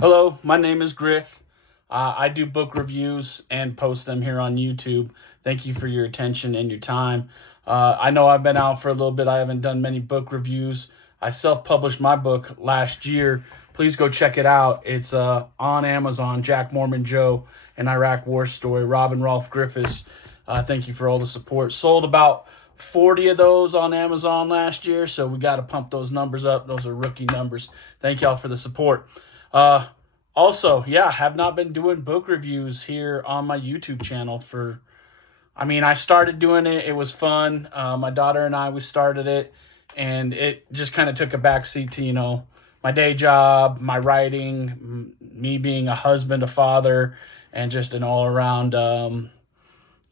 Hello, my name is Griff. I do book reviews and post them here on YouTube. Thank you for your attention and your time. I know I've been out for a little bit. I haven't done many book reviews. I self-published my book last year. Please go check it out. It's on Amazon, Jack Mormon Joe, an Iraq War Story, Robin Rolfe Griffiths. Thank you for all the support. Sold about 40 of those on Amazon last year, so we got to pump those numbers up. Those are rookie numbers. Thank y'all for the support. Uh, Also, yeah, have not been doing book reviews here on my YouTube channel I started doing it. It was fun. My daughter and we started it, and it just kind of took a backseat to, my day job, my writing, me being a husband, a father, and just an all-around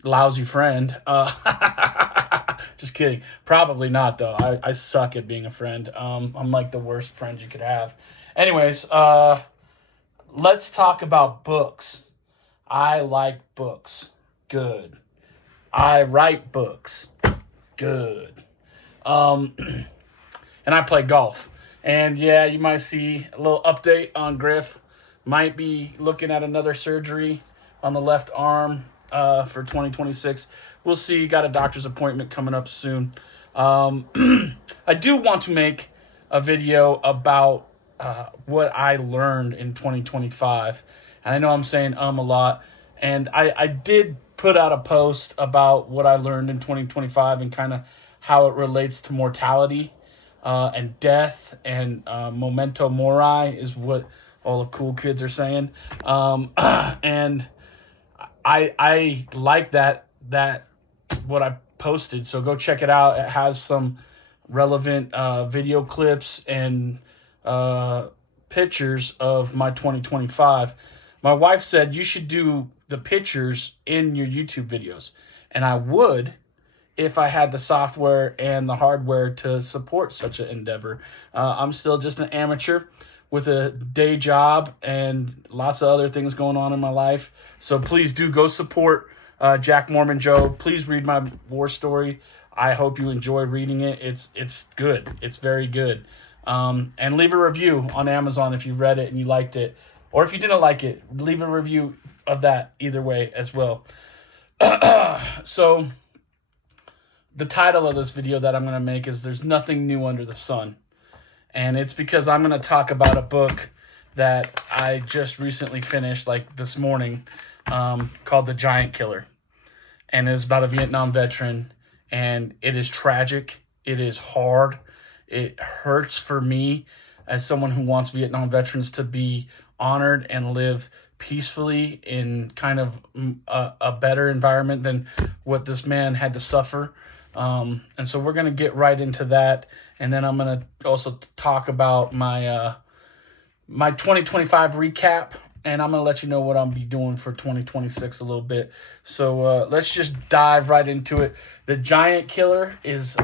lousy friend. Just kidding. Probably not, though. I suck at being a friend. I'm like the worst friend you could have. Anyways, let's talk about books. I like books. Good. I write books. Good. And I play golf. And yeah, you might see a little update on Griff. Might be looking at another surgery on the left arm for 2026. We'll see. Got a doctor's appointment coming up soon. I do want to make a video about what I learned in 2025. And I know I'm saying a lot. And I did put out a post about what I learned in 2025 and kind of how it relates to mortality and death and memento mori is what all the cool kids are saying. And I like that what I posted. So go check it out. It has some relevant video clips and pictures of my 2025. My wife said you should do the pictures in your YouTube videos, and I would if I had the software and the hardware to support such an endeavor. I'm still just an amateur with a day job and lots of other things going on in my life. So please do go support Jack Mormon Joe. Please read my war story. I hope you enjoy reading it. It's good. It's very good. And leave a review on Amazon if you read it and you liked it. Or if you didn't like it, leave a review of that either way as well. So the title of this video that I'm going to make is There's Nothing New Under the Sun. And it's because I'm going to talk about a book that I just recently finished, like this morning, called The Giant Killer. And it's about a Vietnam veteran. And it is tragic. It is hard. It hurts for me as someone who wants Vietnam veterans to be honored and live peacefully in kind of a better environment than what this man had to suffer. And so we're going to get right into that. And then I'm going to also talk about my 2025 recap. And I'm going to let you know what I'll be doing for 2026 a little bit. So let's just dive right into it. The Giant Killer is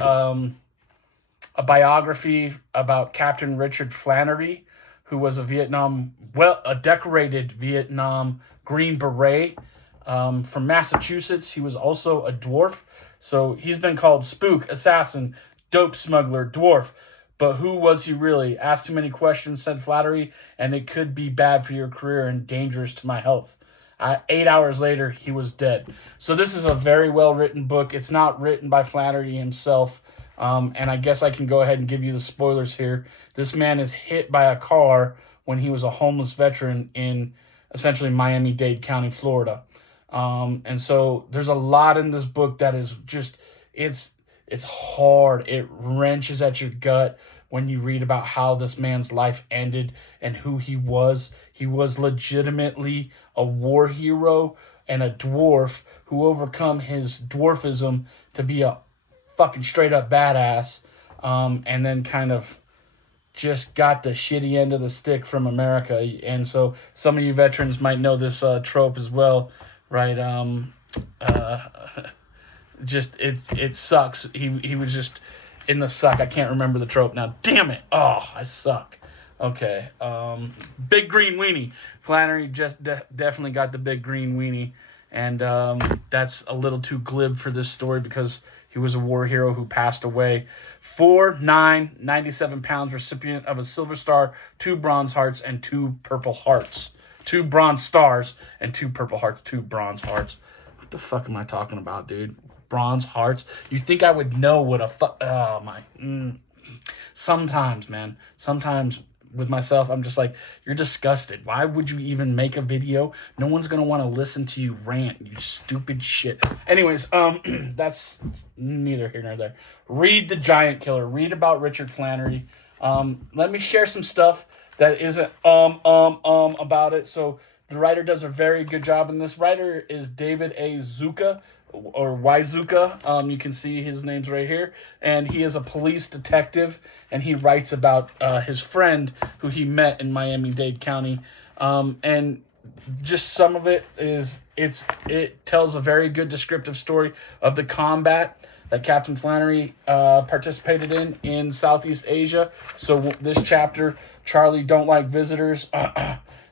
a biography about Captain Richard Flannery, who was a decorated Vietnam Green Beret from Massachusetts. He was also a dwarf. So he's been called spook, assassin, dope smuggler, dwarf. But who was he really? Asked too many questions, said Flattery, and it could be bad for your career and dangerous to my health. 8 hours later, he was dead. So this is a very well-written book. It's not written by Flattery himself. And I guess I can go ahead and give you the spoilers here. This man is hit by a car when he was a homeless veteran in essentially Miami-Dade County, Florida. And so there's a lot in this book that is just, it's hard. It wrenches at your gut when you read about how this man's life ended and who he was. He was legitimately a war hero and a dwarf who overcome his dwarfism to be a fucking straight up badass, and then kind of just got the shitty end of the stick from America. And so some of you veterans might know this trope as well, right? Just it sucks. He was just in the suck. I can't remember the trope now. Damn it! Oh, I suck. Okay. Big green weenie. Flannery just definitely got the big green weenie, and that's a little too glib for this story because He was a war hero who passed away. 4'9", 97 pounds, recipient of a Silver Star, 2 Bronze Hearts, and 2 Purple Hearts. 2 Bronze Stars and 2 Purple Hearts, 2 Bronze Hearts. What the fuck am I talking about, dude? Bronze Hearts? You think I would know what a fuck... Oh, my... Sometimes, man. Sometimes with myself, I'm just like, you're disgusted. Why would you even make a video? No one's going to want to listen to you rant, you stupid shit. Anyways, that's neither here nor there. Read The Giant Killer. Read about Richard Flannery. Let me share some stuff that isn't about it. So the writer does a very good job, and this writer is David A. Zuka, or Yzuka. You can see his name's right here, and he is a police detective, and he writes about his friend who he met in Miami-Dade County, and just some of it is it tells a very good descriptive story of the combat that Captain Flannery participated in Southeast Asia. So this chapter, Charlie Don't Like Visitors.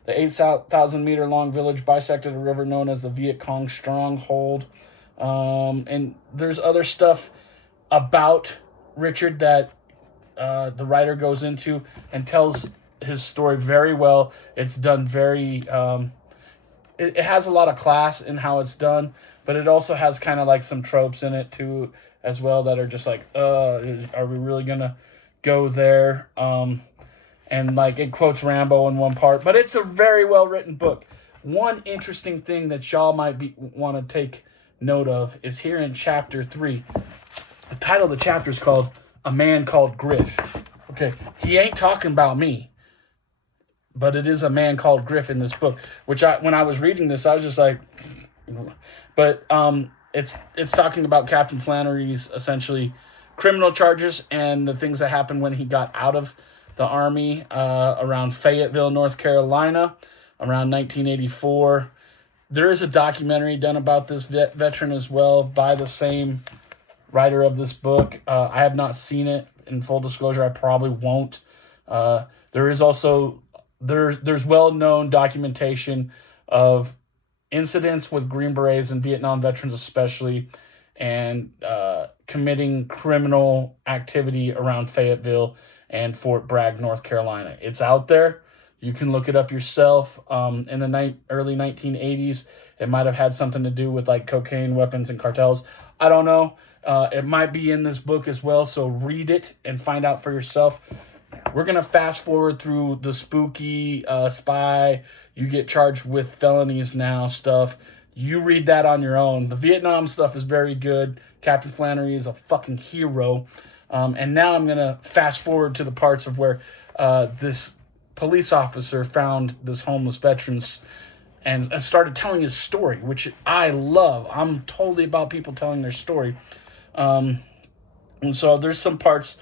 The 8,000 meter long village bisected a river known as the Viet Cong Stronghold. And there's other stuff about Richard that the writer goes into and tells his story very well. It's done very... it has a lot of class in how it's done, but it also has kind of like some tropes in it too as well that are just like, are we really going to go there? And like it quotes Rambo in one part, but it's a very well written book. One interesting thing that y'all might want to take note of is here in chapter 3. The title of the chapter is called A Man Called Griff. Okay, he ain't talking about me, but it is a man called Griff in this book, which when I was reading this, I was just like, but it's talking about Captain Flannery's essentially criminal charges and the things that happened when he got out of the Army around Fayetteville, North Carolina, around 1984. There is a documentary done about this veteran as well by the same writer of this book. I have not seen it. In full disclosure, I probably won't. There is also there's well-known documentation of incidents with Green Berets and Vietnam veterans especially, and committing criminal activity around Fayetteville and Fort Bragg, North Carolina. It's out there. You can look it up yourself. In the early 1980s, it might have had something to do with like cocaine, weapons, and cartels. I don't know. It might be in this book as well, so read it and find out for yourself. We're going to fast forward through the spooky spy, you get charged with felonies now stuff. You read that on your own. The Vietnam stuff is very good. Captain Flannery is a fucking hero. And now I'm going to fast forward to the parts of where this police officer found this homeless veteran and started telling his story, which I love. I'm totally about people telling their story. And so there's some parts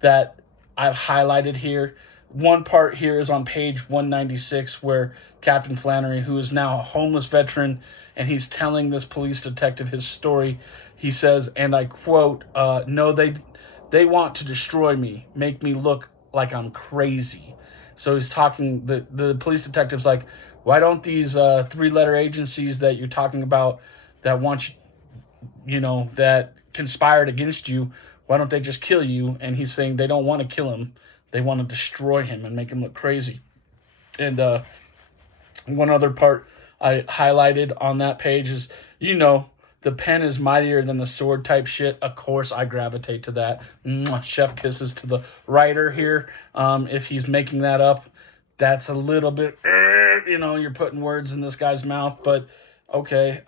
that I've highlighted here. One part here is on page 196 where Captain Flannery, who is now a homeless veteran, and he's telling this police detective his story. He says, and I quote, no, they want to destroy me, make me look like I'm crazy. So he's talking, the police detective's like, why don't these 3-letter agencies that you're talking about that want you, that conspired against you, why don't they just kill you? And he's saying they don't want to kill him. They want to destroy him and make him look crazy. And one other part I highlighted on that page is, the pen is mightier than the sword type shit. Of course, I gravitate to that. Chef kisses to the writer here. If he's making that up, that's a little bit, you're putting words in this guy's mouth. But okay.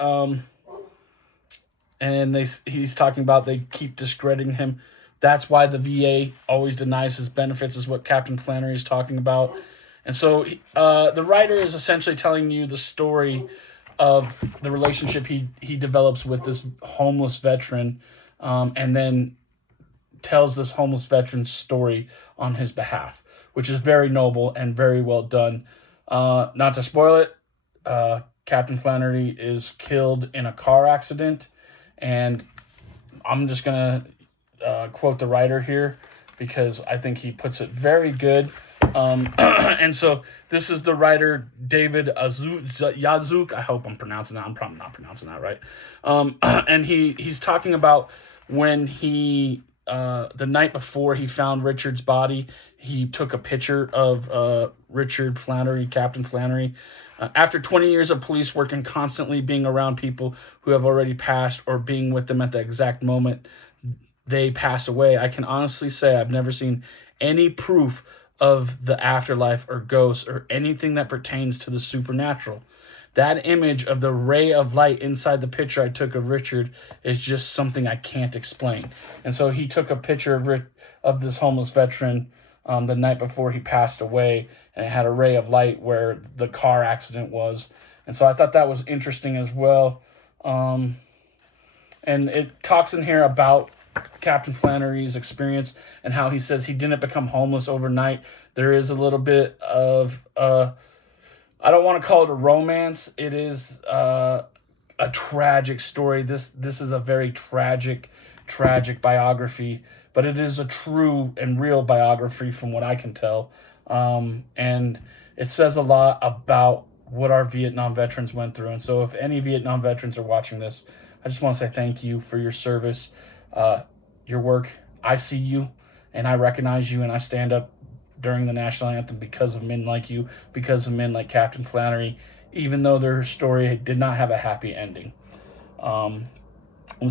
And he's talking about they keep discrediting him. That's why the VA always denies his benefits, is what Captain Flannery is talking about. And so the writer is essentially telling you the story of the relationship he develops with this homeless veteran, and then tells this homeless veteran's story on his behalf, which is very noble and very well done. Not to spoil it, Captain Flannery is killed in a car accident, and I'm just going to quote the writer here because I think he puts it very good. And so this is the writer, David Yazuk. I hope I'm pronouncing that. I'm probably not pronouncing that right. And he's talking about when he the night before he found Richard's body, he took a picture of Richard Flannery, Captain Flannery. After 20 years of police work and constantly being around people who have already passed or being with them at the exact moment they pass away, I can honestly say I've never seen any proof of the afterlife or ghosts or anything that pertains to the supernatural. That image of the ray of light inside the picture I took of Richard is just something I can't explain. And so he took a picture of this homeless veteran the night before he passed away, and it had a ray of light where the car accident was. And so I thought that was interesting as well. And it talks in here about Captain Flannery's experience and how he says he didn't become homeless overnight. There is a little bit of I don't want to call it a romance. It is a tragic story. This is a very tragic biography, but it is a true and real biography from what I can tell. And it says a lot about what our Vietnam veterans went through. And so if any Vietnam veterans are watching this, I just want to say thank you for your service, your work. I see you and I recognize you, and I stand up during the national anthem because of men like you, because of men like Captain Flannery, even though their story did not have a happy ending. And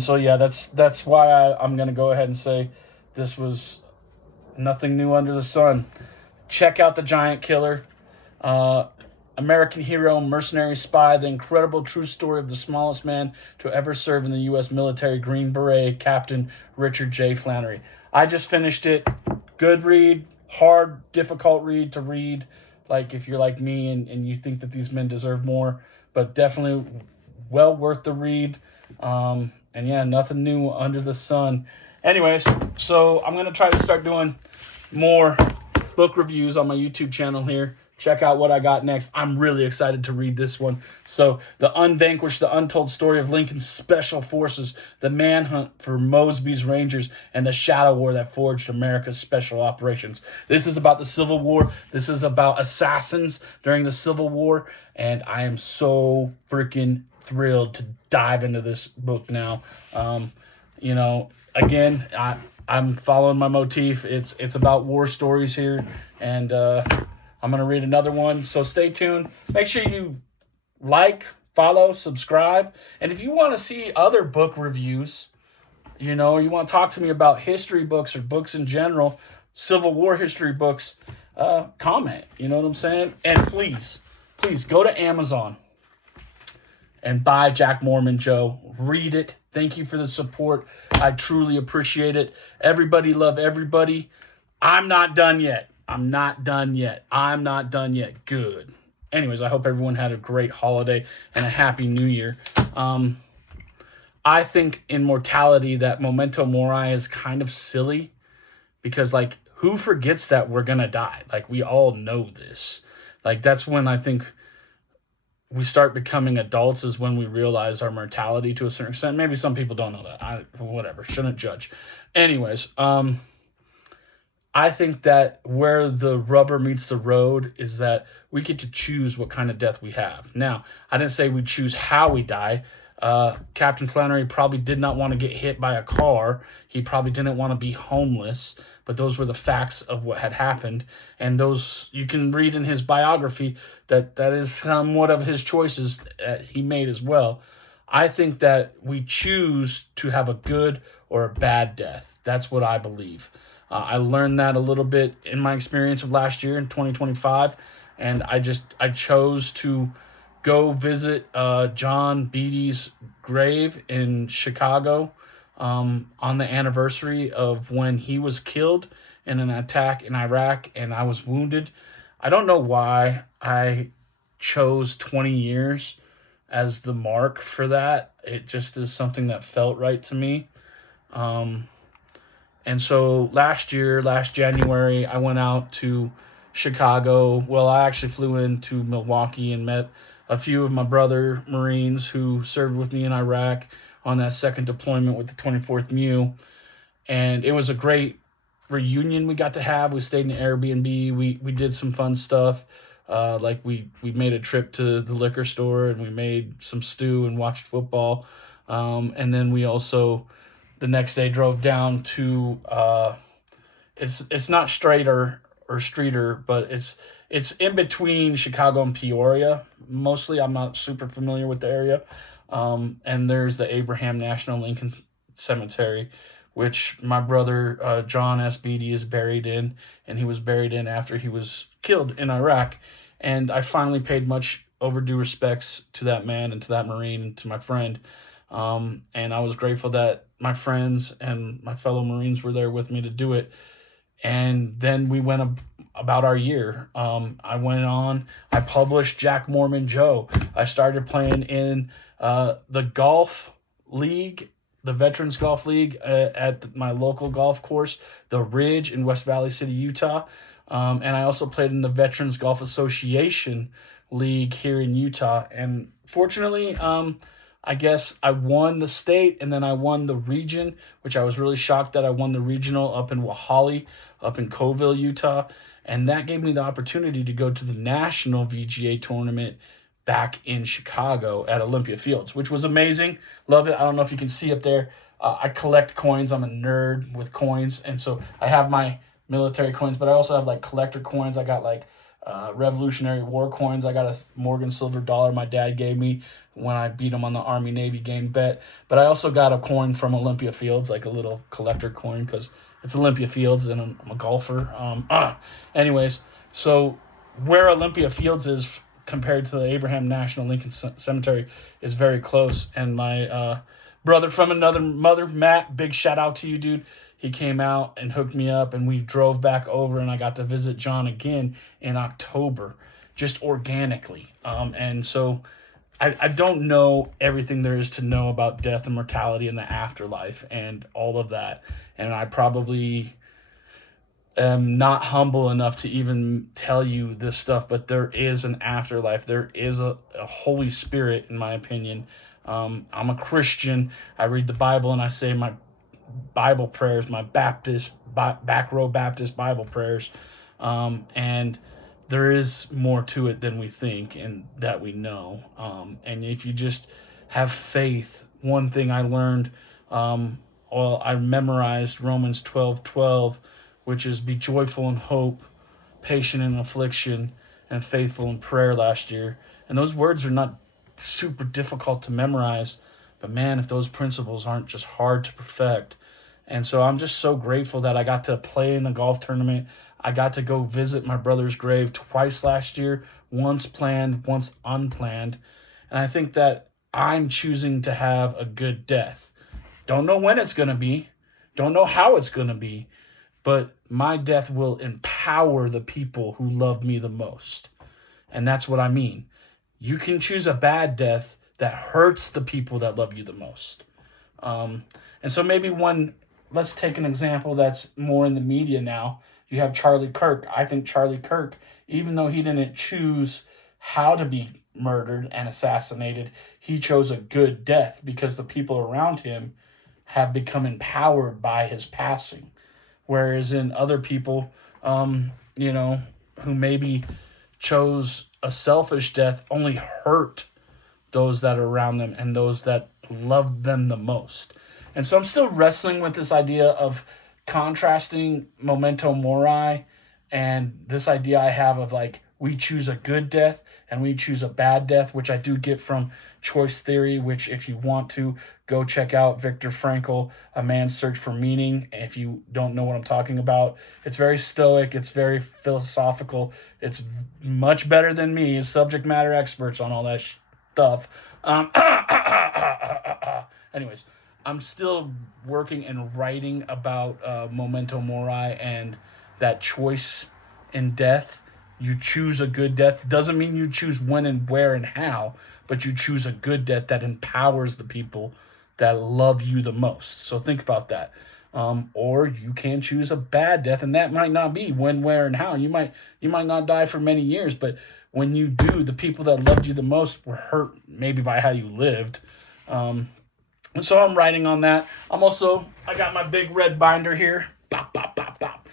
so, yeah, that's why I'm going to go ahead and say this was nothing new under the sun. Check out The Giant Killer, American hero, mercenary spy, the incredible true story of the smallest man to ever serve in the U.S. military, Green Beret, Captain Richard J. Flannery. I just finished it. Good read. Hard, difficult read to read, like if you're like me and you think that these men deserve more, but definitely well worth the read. And yeah, nothing new under the sun. Anyways, so I'm going to try to start doing more book reviews on my YouTube channel here. Check out what I got next. I'm really excited to read this one. So, The Unvanquished, the untold story of Lincoln's special forces, the manhunt for Mosby's Rangers, and the shadow war that forged America's special operations. This is about the Civil War. This is about assassins during the Civil War. And I am so freaking thrilled to dive into this book now. Again, I'm following my motif. It's about war stories here. And I'm going to read another one, so stay tuned. Make sure you like, follow, subscribe. And if you want to see other book reviews, you want to talk to me about history books or books in general, Civil War history books, comment. You know what I'm saying? And please go to Amazon and buy Jack Mormon Joe. Read it. Thank you for the support. I truly appreciate it. Everybody love everybody. I'm not done yet. Good. Anyways, I hope everyone had a great holiday and a happy new year. I think in mortality that memento mori is kind of silly because, like, who forgets that we're going to die? Like, we all know this. Like, that's when I think we start becoming adults, is when we realize our mortality to a certain extent. Maybe some people don't know that. Whatever. Shouldn't judge. Anyways, I think that where the rubber meets the road is that we get to choose what kind of death we have. Now, I didn't say we choose how we die. Captain Flannery probably did not want to get hit by a car. He probably didn't want to be homeless, but those were the facts of what had happened. And those, you can read in his biography that is somewhat of his choices he made as well. I think that we choose to have a good or a bad death. That's what I believe. I learned that a little bit in my experience of last year in 2025, and I chose to go visit John Beatty's grave in Chicago on the anniversary of when he was killed in an attack in Iraq and I was wounded. I don't know why I chose 20 years as the mark for that. It just is something that felt right to me. And so last January, I went out to Chicago. Well, I actually flew into Milwaukee and met a few of my brother Marines who served with me in Iraq on that second deployment with the 24th MEU. And it was a great reunion we got to have. We stayed in an Airbnb. We did some fun stuff. Like we made a trip to the liquor store and we made some stew and watched football. And then we also the next day drove down to it's not Streator or Streeter, but it's in between Chicago and Peoria. Mostly, I'm not super familiar with the area. And there's the Abraham National Lincoln Cemetery, which my brother John S. Beatty is buried in, and he was buried in after he was killed in Iraq. And I finally paid much overdue respects to that man and to that Marine and to my friend. And I was grateful that my friends and my fellow Marines were there with me to do it. And then we went about our year. I went on, I published Jack Mormon Joe. I started playing in the golf league, the Veterans Golf League at my local golf course, The Ridge in West Valley City, Utah. And I also played in the Veterans Golf Association League here in Utah. And fortunately, I guess I won the state and then I won the region, which I was really shocked that I won the regional up in Wahali, up in Coville, Utah. And that gave me the opportunity to go to the national VGA tournament back in Chicago at Olympia Fields, which was amazing. Love it. I don't know if you can see up there. I collect coins. I'm a nerd with coins. And so I have my military coins, but I also have like collector coins. I got like Revolutionary War coins. I got a Morgan silver dollar my dad gave me when I beat him on the Army-Navy game bet. But I also got a coin from Olympia Fields, like a little collector coin, because it's Olympia Fields and I'm a golfer. Anyways, so where Olympia Fields is compared to the Abraham National Lincoln Cemetery is very close. And my brother from another mother, Matt, big shout out to you, dude. He came out and hooked me up, and we drove back over, and I got to visit John again in October, just organically. And so I don't know everything there is to know about death and mortality and the afterlife and all of that. And I probably am not humble enough to even tell you this stuff, but there is an afterlife. There is a Holy Spirit, in my opinion. I'm a Christian. I read the Bible and I say my Bible prayers, my Baptist, back row Baptist Bible prayers. And there is more to it than we think and that we know. And if you just have faith, one thing I learned, I memorized Romans 12:12, which is be joyful in hope, patient in affliction, and faithful in prayer last year. And those words are not super difficult to memorize, but man, if those principles aren't just hard to perfect. And so I'm just so grateful that I got to play in a golf tournament. I got to go visit my brother's grave twice last year, once planned, once unplanned. And I think that I'm choosing to have a good death. Don't know when it's going to be. Don't know how it's going to be. But my death will empower the people who love me the most. And that's what I mean. You can choose a bad death that hurts the people that love you the most. And so maybe let's take an example that's more in the media now. You have Charlie Kirk. I think Charlie Kirk, even though he didn't choose how to be murdered and assassinated, he chose a good death because the people around him have become empowered by his passing. Whereas in other people, who maybe chose a selfish death, only hurt those that are around them and those that love them the most. And so I'm still wrestling with this idea of contrasting memento mori and this idea I have of like we choose a good death and we choose a bad death, which I do get from choice theory, which if you want to go check out Viktor Frankl, A Man's Search for Meaning. If you don't know what I'm talking about, it's very stoic, it's very philosophical, it's much better than me, subject matter experts on all that stuff. Anyways, I'm still working and writing about memento mori and that choice in death. You choose a good death. Doesn't mean you choose when and where and how, but you choose a good death that empowers the people that love you the most. So think about that. Or you can choose a bad death, and that might not be when, where, and how. You might not die for many years, but when you do, the people that loved you the most were hurt maybe by how you lived. And so I'm writing on that. I got my big red binder here. Bop, bop, bop, bop.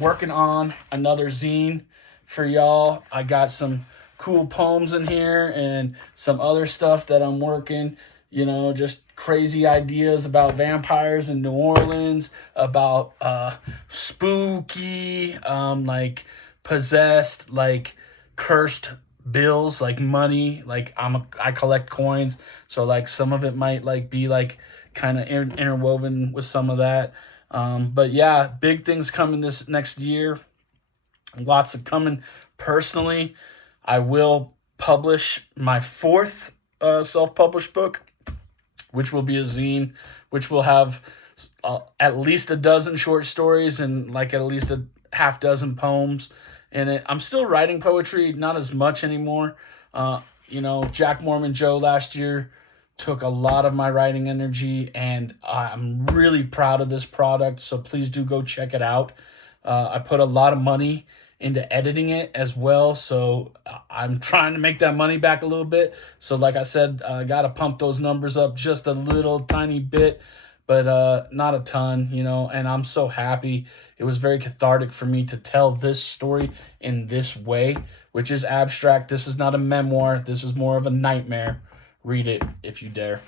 Working on another zine for y'all. I got some cool poems in here and some other stuff that I'm working. you know, just crazy ideas about vampires in New Orleans, about spooky, like possessed, like cursed bills, like money. Like I collect coins, so like some of it might like be like kind of interwoven with some of that. But yeah, big things coming this next year. Lots of coming. Personally, I will publish my fourth self-published book, which will be a zine, which will have at least a dozen short stories and like at least a half dozen poems in it. I'm still writing poetry, not as much anymore. You know, Jack Mormon Joe last year took a lot of my writing energy, and I'm really proud of this product. So please do go check it out. I put a lot of money into editing it as well, so I'm trying to make that money back a little bit. So like I said, I got to pump those numbers up just a little tiny bit, but not a ton, you know. And I'm so happy. It was very cathartic for me to tell this story in this way, which is abstract. This is not a memoir. This is more of a nightmare. Read it if you dare.